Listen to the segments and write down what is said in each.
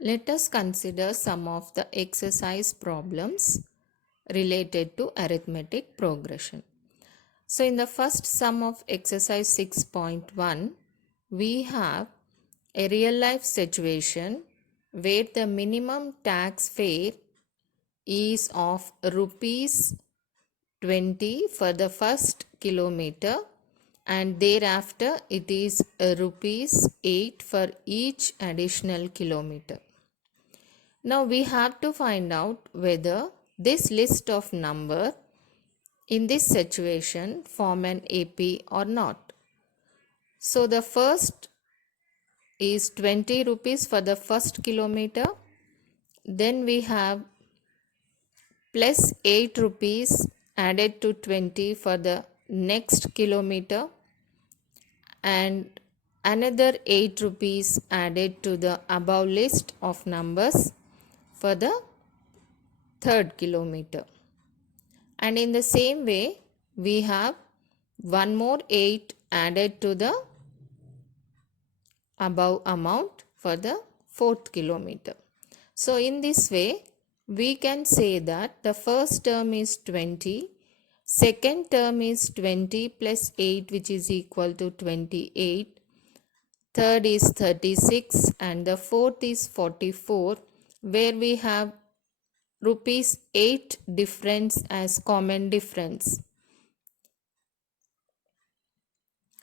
Let us consider some of the exercise problems related to arithmetic progression. So in the first sum of exercise 6.1, we have a real life situation where the minimum tax fare is of rupees 20 for the first kilometer, and thereafter it is rupees 8 for each additional kilometer. Now we have to find out whether this list of number in this situation form an AP or not. So the first is 20 rupees for the first kilometer. Then we have plus 8 rupees added to 20 for the next kilometer, and another 8 rupees added to the above list of numbers for the third kilometer. And in the same way, we have one more 8 added to the above amount for the fourth kilometer. So in this way, we can say that the first term is 20, second term is 20 plus 8, which is equal to 28, third is 36, and the fourth is 44, where we have rupees 8 difference as common difference.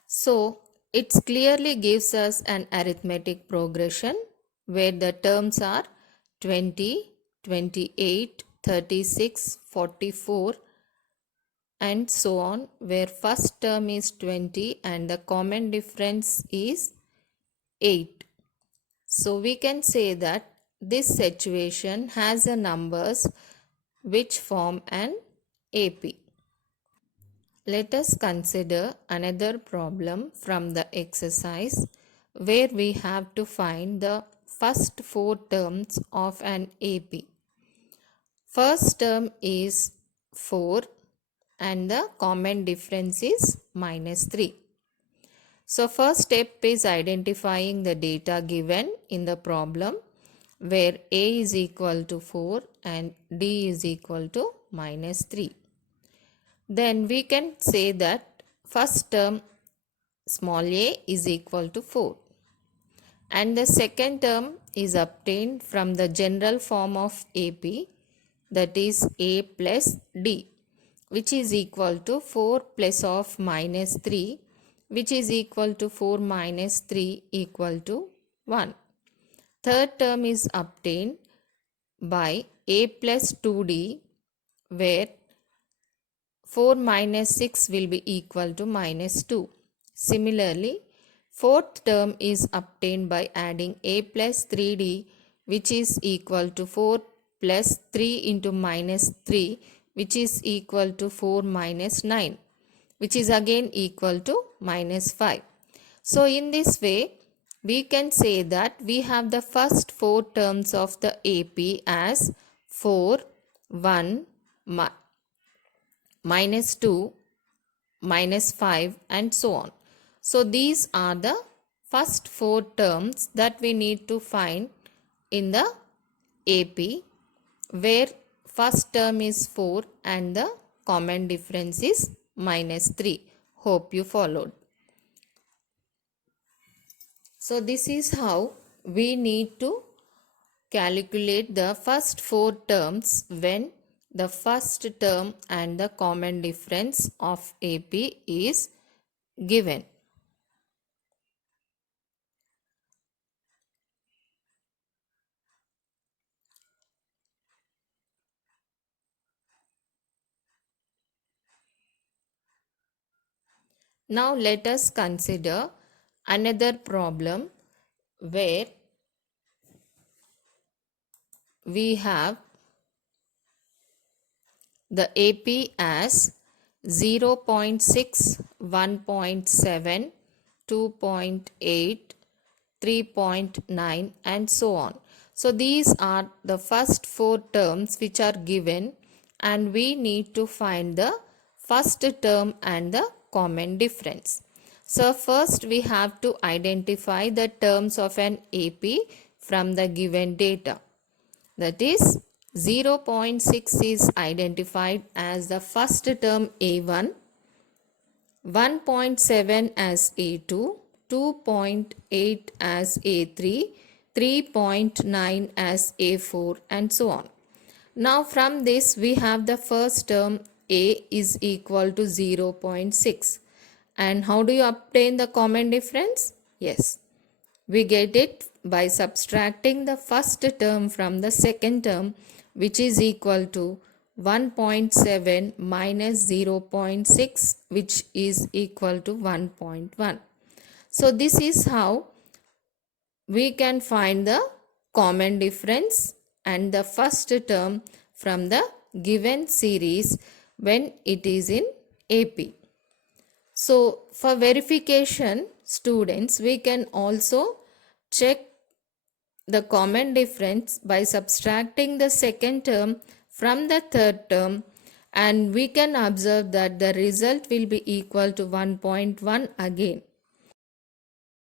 So it clearly gives us an arithmetic progression where the terms are 20, 28, 36, 44 and so on, where first term is 20 and the common difference is 8. So we can say that this situation has a numbers which form an AP. Let us consider another problem from the exercise where we have to find the first 4 terms of an AP. First term is 4 and the common difference is -3. So first step is identifying the data given in the problem where A is equal to 4 and D is equal to -3. Then we can say that first term small a is equal to 4 and the second term is obtained from the general form of AP, that is A plus D, which is equal to 4 plus of -3, which is equal to 4 minus 3 equal to 1. Third term is obtained by A plus 2D, where 4 minus 6 will be equal to -2. Similarly, fourth term is obtained by adding A plus 3D, which is equal to 4 plus 3 into -3, which is equal to 4 minus 9, which is again equal to -5. So in this way, we can say that we have the first 4 terms of the AP as 4, 1, -2, -5 and so on. So these are the first 4 terms that we need to find in the AP, where first term is 4 and the common difference is -3. Hope you followed. So this is how we need to calculate the first 4 terms when the first term and the common difference of AP is given. Now let us consider another problem where we have the AP as 0.6, 1.7, 2.8, 3.9 and so on. So these are the first 4 terms which are given and we need to find the first term and the common difference. So first we have to identify the terms of an AP from the given data. That is 0.6 is identified as the first term A1, 1.7 as A2, 2.8 as A3, 3.9 as A4 and so on. Now from this we have the first term A is equal to 0.6. And how do you obtain the common difference? Yes, we get it by subtracting the first term from the second term, which is equal to 1.7 minus 0.6, which is equal to 1.1. So this is how we can find the common difference and the first term from the given series when it is in AP. So for verification, students, we can also check the common difference by subtracting the second term from the third term, and we can observe that the result will be equal to 1.1 again.